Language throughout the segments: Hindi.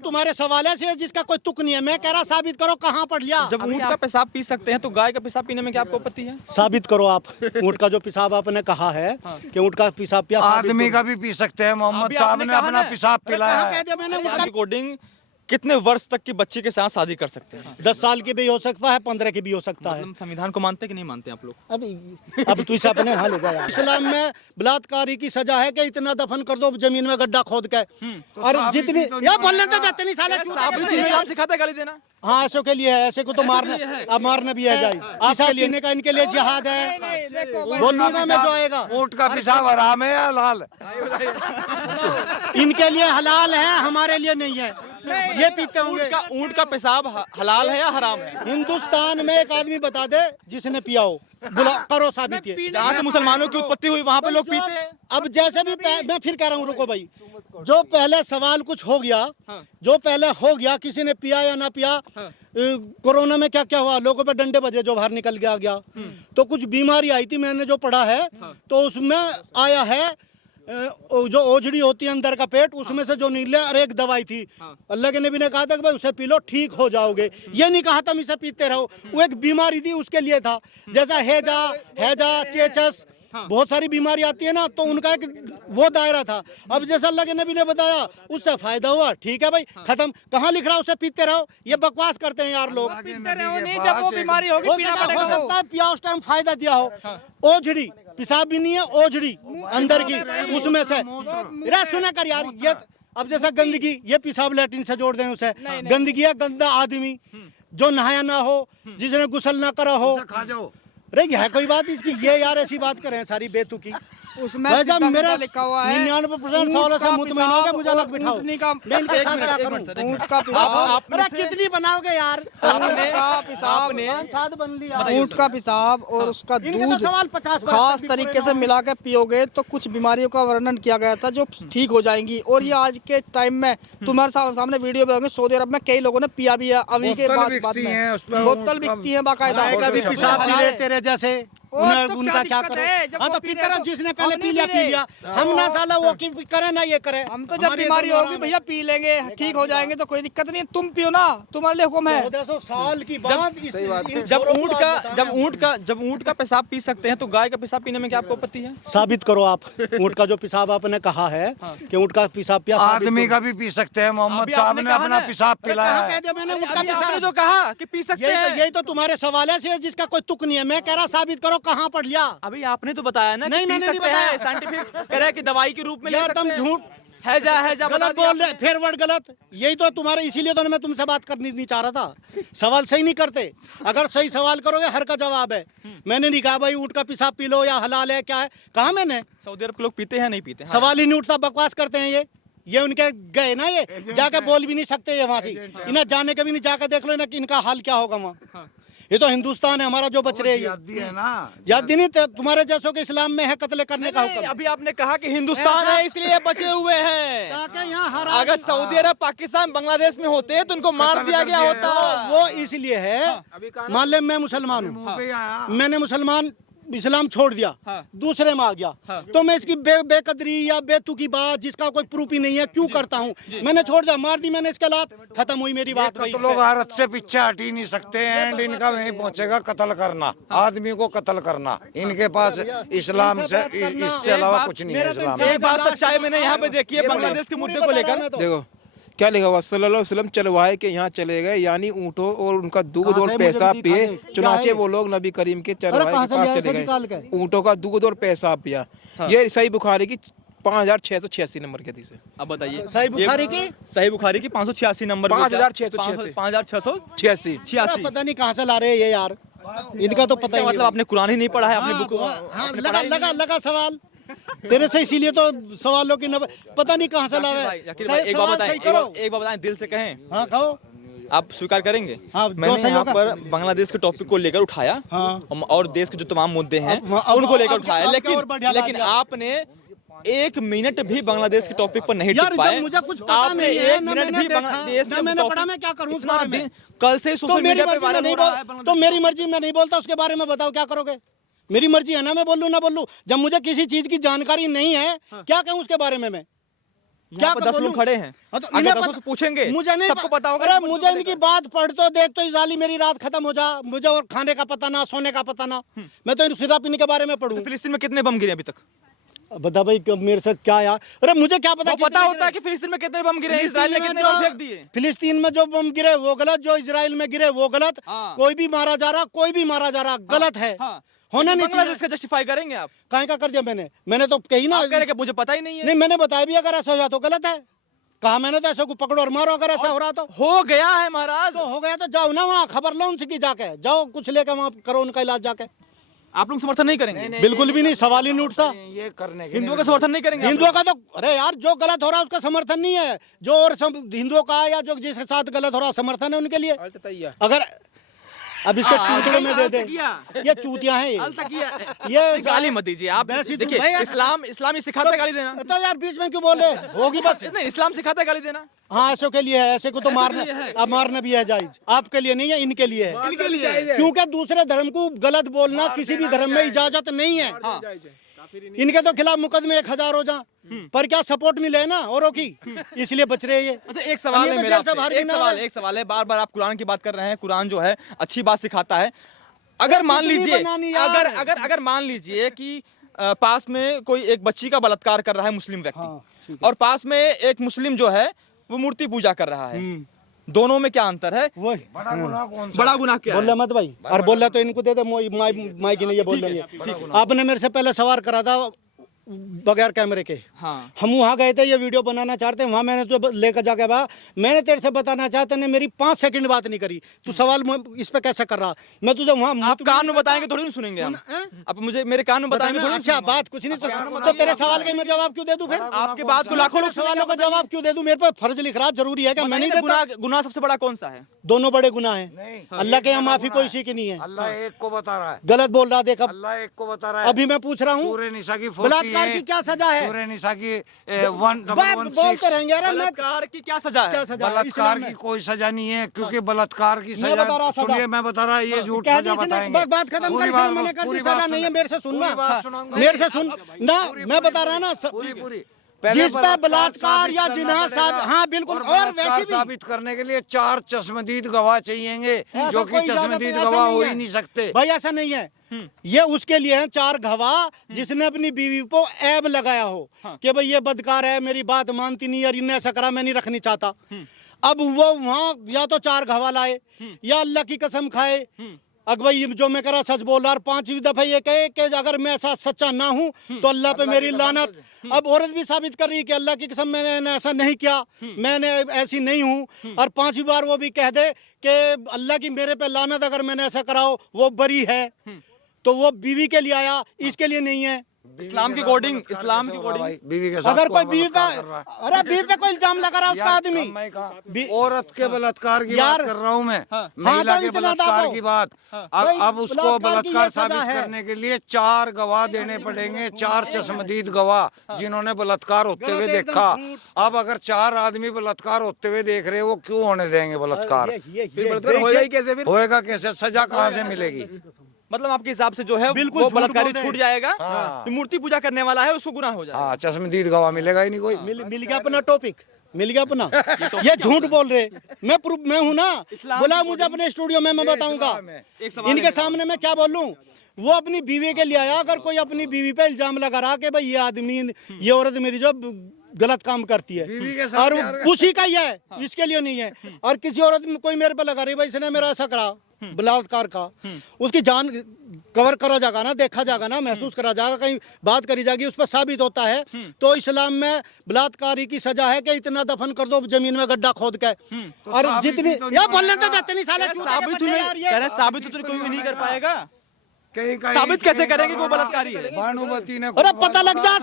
तुम्हारे सवाल से जिसका कोई तुक नहीं है। मैं कह रहा साबित करो कहाँ पढ़ लिया। जब ऊँट का पेशाब पी सकते हैं तो गाय का पेशाब पीने में क्या आपको आपत्ति है? साबित करो आप। ऊँट का जो पेशाब आपने कहा है कि ऊँट का पेशाब पिया, आदमी का भी पी सकते हैं। मोहम्मद साहब ने अपना पेशाब पिलाया है। अकॉर्डिंग कितने वर्ष तक की बच्ची के साथ शादी कर सकते हैं? 10 साल की भी हो सकता है, 15 की भी हो सकता है। मतलब संविधान को मानते कि नहीं मानते आप लोग? अब तू इसे अपने वहाँ ले जा। इस्लाम में बलात्कारी की सजा है कि इतना दफन कर दो जमीन में गड्ढा खोद के। और जितनी या बोलने तो देते नहीं साले। इस्लाम सिखाता है गाली देना? हाँ, ऐसे के लिए है, ऐसे को तो मारना, अब मारना भी है जाए। आपके लिए का इनके लिए जिहाद है। बोलूंगा मैं जो आएगा। ऊँट का पेशाब हराम है या हलाल? इनके लिए हलाल है, हमारे लिए नहीं है। ये पीते होंगे। ऊँट का पेशाब हलाल है या हराम है? हिंदुस्तान में एक आदमी बता दे जिसने पिया हो, करो साबित ये। जहाँ से मुसलमानों की उत्पत्ति हुई वहाँ पे लोग पीते हैं। अब जैसे भी मैं फिर कह रहा हूँ, रुको भाई, जो पहले सवाल कुछ हो गया, जो पहले हो गया, किसी ने पिया या ना पिया। कोरोना में क्या क्या हुआ, लोगों पे डंडे बजे जो बाहर निकल गया। तो कुछ बीमारी आई थी, मैंने जो पढ़ा है तो उसमें आया है जो ओझड़ी होती है अंदर का पेट, उसमें से जो निकले, और एक दवाई थी। अल्लाह के नबी ने कहा था कि भाई उसे पी लो ठीक हो जाओगे। ये नहीं कहा तुम इसे पीते रहो। वो एक बीमारी थी, उसके लिए था। जैसा हैजा, चेचस, बहुत सारी बीमारी आती है ना, तो उनका एक वो दायरा था। अब जैसा अल्लाह के नबी ने बताया, उससे फायदा हुआ, ठीक है भाई, खत्म। कहाँ लिख रहा है उसे पीते रहो? ये बकवास करते हैं यार लोग। जब वो बीमारी होगी हो सकता है पिया उस टाइम फायदा दिया हो। ओझड़ी पेशाब भी नहीं है, ओझड़ी अंदर की, उसमें से सुना कर यार। ये अब जैसा गंदगी, ये पेशाब लैट्रिन से जोड़ दें उसे। गंदगी है, गंदा आदमी जो नहाया ना हो, जिसने गुसल ना करा हो। अरे है कोई बात इसकी? ये यार ऐसी बात करें सारी बेतुकी। उसमें मेरा लिखा हुआ है 99% सवालों से मुतमईन हो गया। मुझे अलग बिठाओ, मैं इनके साथ क्या करूं? ऊँट का पेशाब, अरे कितनी बनाओगे यार? साथ बन लिया। ऊँट का पेशाब और उसका दूध सवाल 50 खास तरीके से मिला के पियोगे तो कुछ बीमारियों का वर्णन किया गया था जो ठीक हो जाएंगी। और ये आज के टाइम में तुम्हारे सामने वीडियो में होंगे, सौदी अरब में कई लोगों ने पिया भी है। अभी के बाद में बोतल बिकती है बाकायदा। पेशाब पी रहे तेरे जैसे, उनका क्या करें? हाँ तो पीते रहो, जिसने पहले पी लिया। हम ना साला वो की करे ना ये करे। हम तो जब बीमारी होगी भैया पी लेंगे, ठीक हो जाएंगे तो कोई दिक्कत नहीं। तुम पियो ना, तुम्हारे लिए हुक्म है। 1400 साल की बात। जब ऊँट का पेशाब पी सकते हैं तो गाय का पेशाब पीने में क्या आपको आपत्ति है? साबित करो आप। ऊँट का जो पेशाब आपने कहा है कि ऊँट का पेशाब पिया, आदमी का भी पी सकते हैं। मोहम्मद साहब ने अपना पेशाब पिलाया है। आपने जो कहा कि पी सकते हैं, यही तो तुम्हारे सवाल है जिसका कोई तुक नहीं है। मैं कह रहा साबित करो कहाँ पढ़ लिया। अभी आपने तो बताया ना। नहीं, मैंने नहीं बताया। साइंटिफिक कह रहा है कि दवाई के रूप में ले यार सकते तुम हैं। झूठ हैजा गलत बोल रहे, फिर वर्ड गलत। यही तो तुम्हारे, इसीलिए तो मैं तुमसे बात करनी नहीं चाह रहा था। सवाल सही नहीं करते। अगर सही सवाल करोगे हर का जवाब है। मैंने नहीं कहा भाई ऊँट का पेशाब पी लो या हलाल है क्या है, कहा मैंने? सऊदी अरब के लोग पीते हैं नहीं पीते? सवाल ही नहीं उठता, बकवास करते हैं ये उनके गए ना, ये जाके बोल भी नहीं सकते। ये वहां से इन्हें जाने के भी नहीं, जाकर देख लो ना कि इनका हाल क्या होगा वहाँ। ये तो हिंदुस्तान है हमारा, जो बच रहे हैं ना। याद नहीं, तुम्हारे जैसों के इस्लाम में है कत्ल करने का हुक्म। अभी आपने कहा कि हिंदुस्तान है इसलिए बचे हुए हैं। अगर सऊदी अरब, पाकिस्तान, बांग्लादेश में होते तो उनको मार दिया गया होता। वो इसलिए है, मान ले मैं मुसलमान हूँ, मैंने मुसलमान इस्लाम छोड़ दिया, दूसरे में आ गया, तो मैं इसकी बेकदरी या बेतुकी बात जिसका कोई प्रूफ ही नहीं है क्यों करता हूँ? मैंने छोड़ दिया, मार दी मैंने, इसके लात खत्म हुई मेरी बात। तो लोग भारत से पीछे हट ही नहीं सकते। एंड इनका वहीं पहुंचेगा कत्ल करना, आदमी को कत्ल करना। इनके पास इस्लाम से इससे अलावा कुछ नहीं है। इस्लाम एक बात सच्चाई में नहीं यहाँ पे देखिए, बांग्लादेश के मुद्दे को लेकर देखो क्या लिखा हुआ, सल्लल्लाहु अलैहि वसल्लम चलवाए के यहाँ चले गए, यानी ऊँटों और उनका दूध और पेशाब पिए। चुनाचे वो लोग नबी करीम के चलवाए के पास चले गए, ऊँटों का दूध और पेशाब पिया। ये सही बुखारी की 5686 नंबर की हदीस है। अब बताइए सही बुखारी की 586 नंबर, 5686। पता नहीं कहाँ से ला रहे हैं ये यार, इनका तो पता ही मतलब आपने कुरान ही नहीं पढ़ा है अपनी बुक? लगा सवाल तेरे से, इसीलिए तो सवालों की पता नहीं कहाँ से लावे। एक बात बताएं, दिल से कहें। हाँ कहो, आप स्वीकार करेंगे? हाँ, मैंने यहाँ पर बांग्लादेश के टॉपिक को लेकर उठाया। हाँ। और देश के जो तमाम मुद्दे हैं उनको लेकर उठाया, लेकिन आपने 1 मिनट भी बांग्लादेश के टॉपिक पर नहीं टिक पाए। मुझे कुछ पता नहीं है, 1 मिनट भी बांग्लादेश के मैंने पढ़ा, मैं क्या करूं उस बारे में? कल से सोशल मीडिया पे वायरल हो रहा है। तो मेरी मर्जी, मैं नहीं बोलता उसके बारे में, बताओ क्या करोगे? मेरी मर्जी है ना, मैं बोलूं ना बोलूं। जब मुझे किसी चीज की जानकारी नहीं है, क्या कहूं उसके बारे में मैं? यहाँ पर 10 लोग खड़े हैं, हाँ, तो अगर इन्हें 10 से पूछेंगे मुझे नहीं सबको पता होगा। अरे मुझे इनकी बात पढ़ तो देख तो इजाली मेरी रात खत्म हो जा। मुझे और खाने का पता ना, सोने का पता ना, मैं तो सिर्फ इनके बारे में पढ़ूं। फिलिस्तीन में कितने बम गिरे अभी तक? बता भाई मेरे साथ क्या यार, अरे मुझे क्या पता। वो पता होता है कि फिलिस्तीन में कितने बम गिरे, इजराइल ने कितने बम फेंक दिए। फिलिस्तीन में जो बम गिरे वो गलत, जो इजराइल में गिरे वो गलत। हाँ। कोई भी मारा जा रहा, कोई भी मारा जा रहा, गलत है। हाँ। होना नहीं चाहिए। बांग्लादेश का जस्टिफाई करेंगे आप? काहे का कर दिया मैंने तो कही ना, आप कह रहे कि मुझे पता ही नहीं है। नहीं मैंने बताया भी अगर ऐसा हो जाए तो गलत है। कहा मैंने तो ऐसे को पकड़ो और मारो, अगर ऐसा हो रहा तो हो गया है महाराज, हो गया तो जाओ ना वहाँ, खबर लो उनसे की जाके, जाओ कुछ लेकर वहाँ करो उनका इलाज जाके। आप लोग समर्थन नहीं करेंगे? बिल्कुल भी नहीं, सवाल ही नहीं उठता। ये करने के हिंदुओं का समर्थन नहीं करेंगे? हिंदुओं का तो अरे यार जो गलत हो रहा है उसका समर्थन नहीं है, जो और हिंदुओं का या जो जिसके साथ गलत हो रहा है समर्थन है उनके लिए। अगर अब इसके चूतड़ों में दे दे, ये चूतियां हैं ये गाली मत दीजिए आप। देखिए इस्लाम सिखाता है गाली देना। तो यार बीच में क्यों बोले, होगी बस। नहीं, इस्लाम सिखाता है गाली देना। हाँ ऐसे के लिए है, ऐसे को तो मारना, अब मारना भी है जायज, आपके लिए नहीं है, इनके लिए है। इनके लिए क्योंकि दूसरे धर्म को गलत बोलना किसी भी धर्म में इजाजत नहीं है। इनके तो खिलाफ मुकदमे 1000 हो जा, पर क्या सपोर्ट मिले ना औरों की, इसलिए बच रहे ये। अच्छा एक सवाल है मेरा आपसे, एक सवाल है, बार बार आप कुरान की बात कर रहे हैं। कुरान जो है अच्छी बात सिखाता है। अगर मान लीजिए अगर मान लीजिए कि पास में कोई एक बच्ची का बलात्कार कर रहा है मुस्लिम व्यक्ति, और पास में एक मुस्लिम जो है वो मूर्ति पूजा कर रहा है, दोनों में क्या अंतर है? वही बड़ा गुनाह कौन सा? बड़ा गुनाह क्या बोल है? मत भाई, और बोल रहा तो इनको दे दे, माई की नहीं ये बोल रही है। आपने मेरे से पहले सवाल करा था बगैर कैमरे के। हाँ। हम वहाँ गए थे, ये वीडियो बनाना चाहते हैं, वहाँ मैंने तो लेकर जाके बा, मैंने तेरे से बताना चाहते ने मेरी 5 सेकंड बात नहीं करी, तू सवाल इस पे कैसे कर रहा? मैं तुझे वहाँ आप कान में बताएंगे थोड़ी नहीं सुनेंगे हम। अब मुझे मेरे कान में बताएंगे थोड़ी। अच्छा बात कुछ नहीं, तो तेरे सवाल के मैं जवाब क्यों दे दूं? फिर आपके बात को लाखों लोग सवालों का जवाब क्यों दे दूं? मेरे पे फर्ज लिख रहा, जरूरी है क्या मैं नहीं देता? गुनाह सबसे बड़ा कौन सा है? दोनों बड़े गुनाह हैं, अल्लाह के यहाँ माफी कोई सी की नहीं है। अल्लाह एक को बता रहा है, गलत बोल रहा, देखा अल्लाह एक को बता रहा है। अभी मैं पूछ रहा हूँ सूरह निसा की बलात्कार की क्या सजा है? सूरह निसा की बोलते रहेंगे। अरे मैं बलात्कार की क्या सजा है? क्या सजा है? बलात्कार इस्लाम की में। कोई सजा नहीं है, क्योंकि बलात्कार की मैं बता रहा सजा, सजा। सुनिए मैं बता रहा, ये झूठ कह दी सजा इसने, बताएंगे। बात खत्म पूरी कर, बात- मैंने कर दी, पूरी सजा बात नहीं है, सुनो। मेरे से सुनना, पूरी बात हाँ, सुनाऊंगा। मेरे से सुन ना, पूरी- मैं बता रहा ना पूरी जिस पे बलात्कार साबित या करना जिनाह पड़ेगा। हाँ बिल्कुल, और बलात्कार वैसे भी साबित करने के लिए 4 चश्मदीद गवाह चाहिएंगे, ऐसा जो कि कोई इजाजत चश्मदीद ऐसा गवाह नहीं हो है। ही नहीं सकते। भाई ऐसा नहीं है, ये उसके लिए है 4 गवाह जिसने अपनी बीवी को ऐब लगाया हो कि भाई ये बदकार है, मेरी बात मानती नहीं, और इन्हें ऐसा करा, मैं नहीं रखनी चाहता। अब वो वहाँ या तो 4 गवाह लाए या अल्लाह की कसम खाए अगर भाई जो मैं करा सच बोल रहा, और 5वीं दफा ये कहे कि अगर मैं ऐसा सच्चा ना हूँ तो अल्लाह पे मेरी लानत। अब औरत भी साबित कर रही है कि अल्लाह की कसम मैंने ऐसा नहीं किया, मैंने ऐसी नहीं हूँ, और 5वीं बार वो भी कह दे कि अल्लाह की मेरे पे लानत, अगर मैंने ऐसा करा हो, वो बरी है, तो वो बीवी के लिए आया, इसके लिए नहीं है। इस्लाम की कोडिंग, इस्लाम की कोडिंग। बीवी के साथ अगर कोई बीवी पे, कर रहा है। अरे बीवी पे कोई इल्जाम लगा रहा है उसका आदमी, औरत के बलात्कार की यार, बात कर रहा हूँ मैं, तो महिला के इतना बलात्कार दाबो। की बात। भाई, अब उसको बलात्कार की बलात्कार ये सजा साबित है। करने के लिए 4 गवाह देने पड़ेंगे, 4 चश्मदीद गवाह जिन्होंने बलात्कार होते हुए देखा। अब अगर 4 आदमी बलात्कार होते हुए देख रहे, वो क्यों होने देंगे बलात्कार? होएगा ही कैसे फिर? होएगा कैसे? सजा कहाँ से मिलेगी? मतलब आपके हिसाब से जो है बिल्कुल वो झूठ बलात्कारी बोल रहे छूट हैं। जाएगा, हाँ। जो मूर्ति पूजा करने वाला है उसको गुनाह हो जाएगा। हाँ, चश्मदीद गवाह मिलेगा ही नहीं कोई। मिल गया अपना टॉपिक, मिल गया अपना। ये झूठ बोल रहे, मैं हूँ ना, बोला मुझे अपने स्टूडियो में, मैं बताऊंगा इनके सामने मैं क्या बोलूं। वो अपनी बीवी के लिए आया, अगर कोई अपनी बीवी पे इल्जाम लगा रहा कि भाई ये आदमी, ये औरत मेरी जो गलत काम करती है, बीवी के साथ और यार- उसी का ही है, इसके लिए नहीं है। और किसी औरत में कोई मेरे पे लगा रही, भाई इसने मेरा ऐसा करा बलात्कार का, उसकी जान कवर करा जाएगा ना, देखा जाएगा ना, महसूस करा जाएगा, कहीं बात करी जाएगी, उस पर साबित होता है तो इस्लाम में बलात्कारी की सजा है कि इतना दफन कर दो जमीन में गड्ढा खोद के। और साबित जितनी ही तो नहीं या बोलने तो होगा। देते नहीं साले, चूतिया के साबित बच्चे यार ये। कह रहे साबित तो कोई भी नहीं कर पाएगा। कहीं साबित कैसे करेंगे कि वो बलात्कारी है? भानुमती ने अरे पता लग जा,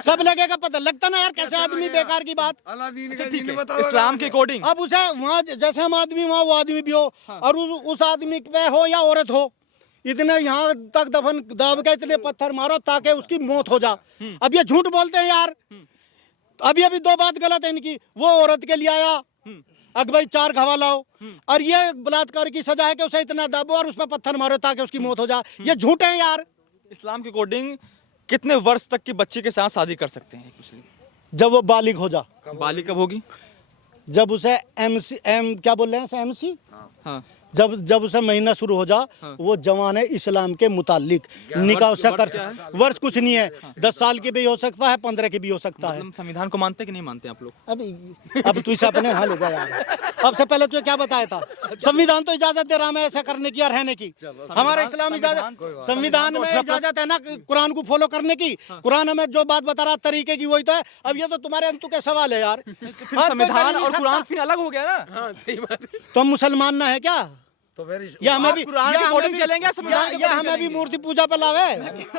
सब लगेगा पता लगता ना यार, कैसे आदमी बेकार की बात। अलादीन का ठीक जीन है, बताओ। इस्लाम की कोडिंग। अब उसे वहाँ जैसे हम आदमी वहाँ वो आदमी भी हो, और उस आदमी पे हो या औरत हो, इतने यहाँ तक दफन दाब के इतने पत्थर मारो ताकि उसकी मौत हो जा। अब ये झूठ बोलते हैं यार। अभी अभी 2 बात गलत है इनकी, वो औरत के लिए आया अगर भाई 4 गवाह लाओ, और ये बलात्कार की सजा है कि उसे इतना दाबो और उस पर पत्थर मारो ताकि उसकी मौत हो जाए। ये झूठ है यार। इस्लाम की कोडिंग, कितने वर्ष तक की बच्ची के साथ शादी कर सकते हैं एक मुस्लिम? जब वो बालिग हो जा, बालिग कब होगी? जब उसे क्या बोल रहे हैं MC, हाँ जब उसे महीना शुरू हो जा, वो जवान है इस्लाम के मुतालिक, निकाह उससे कर। वर्ष कुछ नहीं है, 10 साल की भी हो सकता है, 15 की भी हो सकता है। मतलब संविधान को मानते कि नहीं मानते आप लोग? अब तू इसे अपने वहाँ ले जा यार। अब से पहले तुझे क्या बताया था? संविधान तो इजाजत दे रहा है ऐसा करने की और रहने की। हमारा इस्लाम इजाजत, संविधान में इजाजत है ना कुरान को फॉलो करने की। कुरान हमें जो बात बता रहा तरीके की वही तो है। अब ये तो तुम्हारे अंतु के सवाल है यार। संविधान और कुरान फिर अलग हो गया ना? तो हम मुसलमान ना है क्या? तो फिर या हमें भी कुरान के अकॉर्डिंग चलेंगे, संविधान के या हमें भी मूर्ति पूजा पे लावे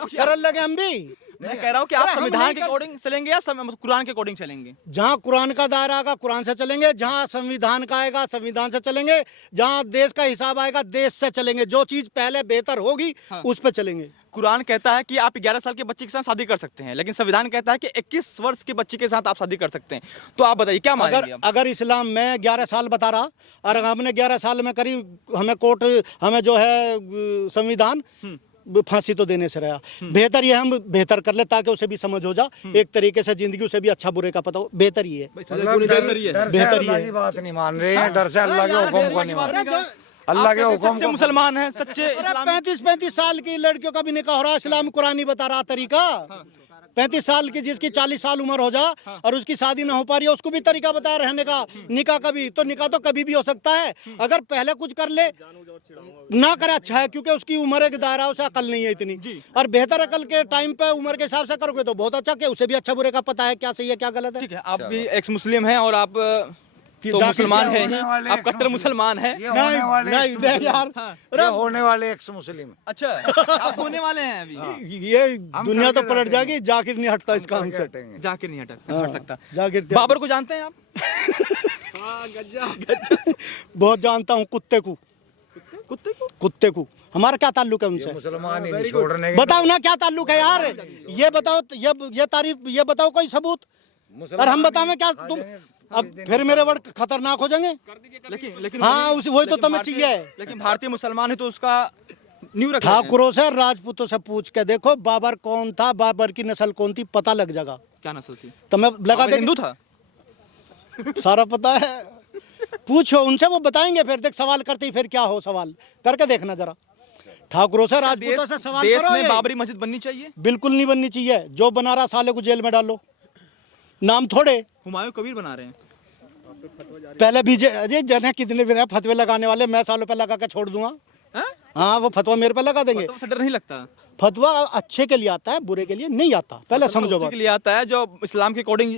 करन लगे हम भी। मैं कह रहा हूँ कि आप अरे हम संविधान नहीं के कर- अकॉर्डिंग चलेंगे या कुरान के अकॉर्डिंग चलेंगे? जहाँ कुरान का दायरा आएगा कुरान से चलेंगे, जहाँ संविधान का आएगा संविधान से चलेंगे, जहाँ देश का हिसाब आएगा देश से चलेंगे। जो चीज पहले बेहतर होगी उस पे चलेंगे। कुरान कहता है कि आप 11 साल के बच्चे के साथ शादी कर सकते हैं, लेकिन संविधान कहता है कि 21 वर्ष के बच्चे के साथ आप शादी कर सकते हैं। तो आप बताइए क्या मानेंगे? अगर इस्लाम में 11 साल बता रहा और हमने 11 साल में करी, हमें कोर्ट हमें जो है संविधान फांसी तो देने से रहा। बेहतर ये हम बेहतर कर ले ताकि उसे भी समझ हो जा, एक तरीके से जिंदगी उसे भी अच्छा बुरे का पता हो। बेहतर ही है, मतलब डर से अल्लाह की बात नहीं मान रहे हैं, डर से अल्लाह के हुक्म को नहीं मान रहे। अल्लाह के हुक्म सच्चे को मुसलमान हैं, सच्चे 35 साल की लड़कियों का भी निकाह हो रहा है। इस्लाम कुरानी बता रहा तरीका। 35 साल की जिसकी 40 साल उम्र हो जा और उसकी शादी ना हो पा रही है, उसको भी तरीका बताया रहने का निकाह का भी। तो निकाह तो कभी भी हो सकता है। अगर पहले कुछ कर ले ना करे अच्छा है, क्योंकि उसकी उम्र के दायरा उसे अकल नहीं है इतनी। और बेहतर अकल के टाइम पे उम्र के हिसाब से करोगे तो बहुत अच्छा, कि उसे भी अच्छा बुरे का पता है क्या सही है क्या गलत है। ठीक है, आप भी एक्स मुस्लिम हैं और आप तो मुसलमान हैं ही, आप कट्टर मुसलमान हैं। ये होने वाले नहीं दे यार, ये होने वाले एक्स मुस्लिम। अच्छा, आप होने वाले हैं अभी? ये दुनिया तो पलट जाएगी। जाकिर नहीं हटता इसका हमसे, जाकिर नहीं हट सकता। जाकिर बाबर को जानते हैं आप? बहुत जानता हूँ। कुत्ते को हमारा क्या ताल्लुक है उनसे? मुसलमान ही नहीं छोड़ने के। बताओ ना क्या ताल्लुक है यार, ये बताओ। ये तारीफ, ये बताओ कोई सबूत। और हम बतावे क्या तुम? अब फिर मेरे वर्ड खतरनाक हो जाएंगे। लेकिन हाँ वही तो तुम्हें चाहिए। लेकिन भारतीय मुसलमान है तो उसका न्यू रखा है। ठाकुरों से राजपूतों से पूछ के देखो बाबर कौन था, बाबर की नस्ल कौन थी, पता लग जाएगा। क्या नस्ल थी? तो मैं लगा दे, हिंदू था। सारा पता है। पूछो उनसे, वो बताएंगे। फिर देख सवाल करते ही फिर क्या हो, सवाल करके देखना जरा। ठाकुरों से राजपूतों से सवाल देश करो। में बाबरी मस्जिद बननी चाहिए? बिल्कुल नहीं बननी चाहिए। जो बना रहा साले को जेल में डालो। नाम थोड़े हुमायूं कबीर बना रहे हैं। पहले बीजे जने कितने भी रहे फतवे लगाने वाले, मैं सालों पे लगा के छोड़ दूंगा। हाँ वो फतवा मेरे पे लगा देंगे। तो डर नहीं लगता? फतवा अच्छे के लिए आता है, बुरे के लिए नहीं आता। पहले समझो उसी बात। के लिए आता है जो इस्लाम के अकॉर्डिंग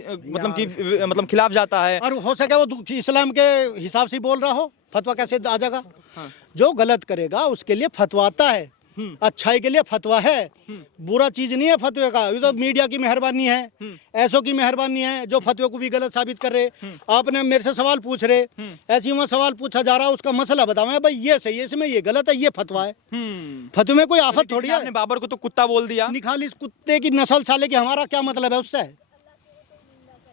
मतलब खिलाफ जाता है। और हो सके वो इस्लाम के हिसाब से बोल रहा हो, फतवा कैसे आ जाएगा? जो गलत करेगा उसके लिए फतवा आता है, अच्छाई के लिए फतवा है। बुरा चीज नहीं है फतवे का। ये तो मीडिया की मेहरबानी है, ऐसों की मेहरबानी है जो फतवे को भी गलत साबित कर रहे। आपने मेरे से सवाल पूछ रहे, ऐसी में सवाल पूछा जा रहा, उसका मसला बताओ भाई ये सही है, इसमें ये गलत है, ये फतवा है। फतवे में कोई आफत थोड़ी है। आपने बाबर को तो कुत्ता बोल दिया। निकाल इस कुत्ते की नस्ल साले की, हमारा क्या मतलब है उससे?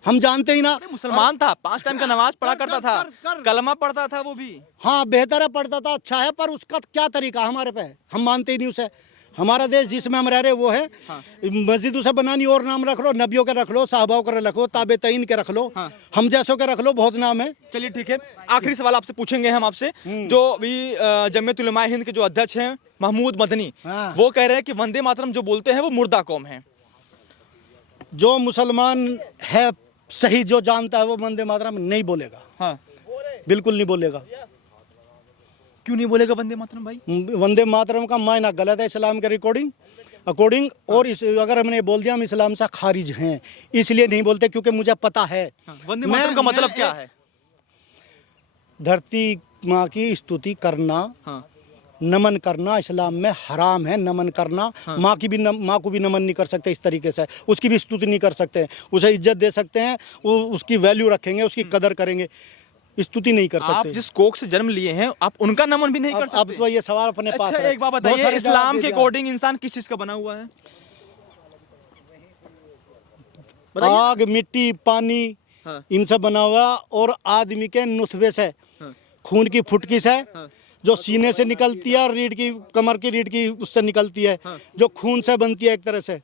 हम जानते ही ना। मुसलमान था, 5 टाइम का नमाज पढ़ा करता था, कलमा पढ़ता था वो भी। हाँ बेहतर है, पढ़ता था, अच्छा है, पर उसका क्या तरीका हमारे पे है, हम मानते ही नहीं उसे। हमारा देश जिसमें हम रह रहे वो है। मस्जिद उसे बनानी और नाम रख लो, नबियों के रख लो, साहबाओं के रख लो, ताबेतईन के रख लो, हम जैसों के रख लो, बहुत नाम है। चलिए ठीक है, आखिरी सवाल आपसे पूछेंगे हम आपसे। जो अभी जमीयत उलमा हिंद के जो अध्यक्ष हैं महमूद मदनी, वो कह रहे हैं कि वंदे मातरम जो बोलते हैं वो मुर्दा कौम है। जो मुसलमान है सही, जो जानता है वो वंदे मातरम नहीं बोलेगा। हाँ, बिल्कुल नहीं बोलेगा। क्यों नहीं बोलेगा वंदे मातरम भाई? वंदे मातरम का मायना गलत है इस्लाम के अकॉर्डिंग। और अगर हमने बोल दिया हम इस्लाम से खारिज हैं, इसलिए नहीं बोलते क्योंकि मुझे पता है। वंदे मातरम का मतलब क्या है? धरती माँ की स्तुति करना, नमन करना इस्लाम में हराम है। नमन करना, माँ को भी नमन नहीं कर सकते इस तरीके से, उसकी भी स्तुति नहीं कर सकते, उसे इज्जत दे सकते हैं, वो उसकी वैल्यू रखेंगे, उसकी कदर करेंगे, स्तुति नहीं कर सकते। आप जिस कोख से जन्म लिए हैं आप उनका नमन भी नहीं कर सकते। अब तो ये सवाल अपने पास है। एक बात बताइए, इस्लाम के अकॉर्डिंग इंसान किस चीज का बना हुआ है? आग, मिट्टी, पानी, इनसे बना हुआ। और आदमी के नुतफे से, खून की फुटकी से, जो सीने से निकलती है और रीढ़ की, कमर की रीढ़ की उससे निकलती है, जो खून से बनती है एक तरह से,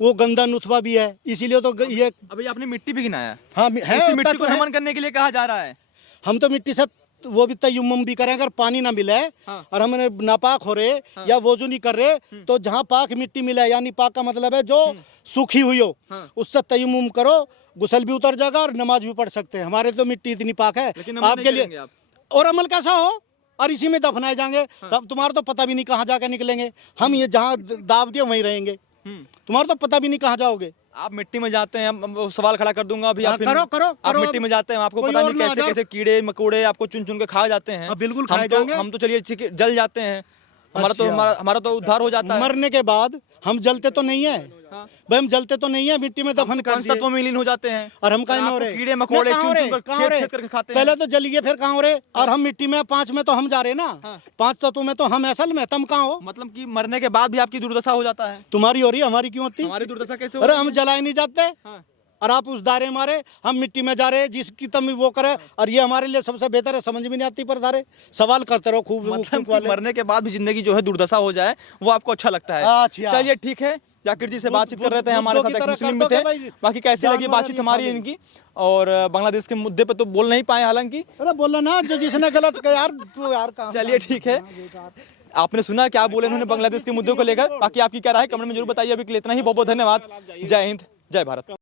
वो गंदा नुतबा भी है, इसीलिए तो ये अभी आपने मिट्टी भी गिनाया है, हाँ है, इसी उतना मिट्टी तो को है। नमन करने के लिए कहा जा रहा है। हम तो मिट्टी से वो भी तयम्मुम भी करें, अगर पानी ना मिले और हम नापाक हो रहे या वजू नहीं कर रहे तो जहाँ पाक मिट्टी मिले, यानी पाक का मतलब है जो सूखी हुई हो, उससे तयम्मुम करो, गुसल भी उतर जाएगा और नमाज भी पढ़ सकते हैं। हमारे तो मिट्टी इतनी पाक है लेकिन अमल नहीं आपके करेंगे लिए। आप। और अमल कैसा हो और इसी में दफनाए जाएंगे, तब तुम्हारा तो पता भी नहीं कहाँ जाकर निकलेंगे। हम ये जहाँ दाव दिए वहीं रहेंगे, तुम्हारा तो पता भी नहीं कहाँ जाओगे। आप मिट्टी में जाते हैं, वो सवाल खड़ा कर दूंगा अभी। हाँ, आप करो, मिट्टी में जाते हैं, आपको कोई पता और नहीं ना कैसे आ कैसे कीड़े मकोड़े आपको चुन चुन के खा जाते हैं। हाँ, बिल्कुल हम खाए तो जाएंगे। हम तो चलिए जल जाते हैं, हमारा तो अच्छा। हमारा तो उद्धार हो जाता है। मरने के बाद हम जलते तो नहीं है भाई, हम जलते तो नहीं है, मिट्टी में दफन कर दिए तत्वों में लीन हो जाते हैं और हम कहीं में हो आपको रहे कीड़े मकोड़े कहाँ हो चुन रहे? चुन कर कहाँ हो रहे? छेद करके खाते हैं। पहले तो जलिए फिर कहाँ हो रहे, और हम मिट्टी में 5 में तो हम जा रहे ना, 5 तत्वों में तो हम असल में, तुम कहाँ हो? मतलब कि मरने के बाद भी आपकी दुर्दशा हो जाता है। तुम्हारी हो रही है, हमारी क्यों होती? हमारी दुर्दशा कैसे हो अरे रही हम है? जलाए नहीं जाते और आप उस दायरे मारे, हम मिट्टी में जा रहे, जिसकी तुम वो करे, और ये हमारे लिए सबसे बेहतर है। समझ में नहीं आती पर दारे सवाल करते रहो खूब मतलब खूब कि मरने के बाद भी जिंदगी जो है दुर्दशा हो जाए वो आपको अच्छा लगता है। अच्छा। चलिए ठीक है, जाकिर जी से बातचीत कर रहे थे, हमारे बुद्धों साथ की एक तरह मुस्लिम कर भी दो थे। भाई। बाकी कैसी लगी जानवर बातचीत नहीं हमारी खाली। इनकी, और बांग्लादेश के मुद्दे पे तो बोल नहीं पाए हालांकि। अरे बोला ना जो जिसने गलत किया यार, तू यार काम चलिए ठीक है, आपने सुना क्या बोले इन्होंने बांग्लादेश के मुद्दों को लेकर। बाकी आपकी क्या राय है कमेंट में जरूर बताइए। अभी के लिए इतना ही, बहुत बहुत धन्यवाद। जय हिंद, जय भारत।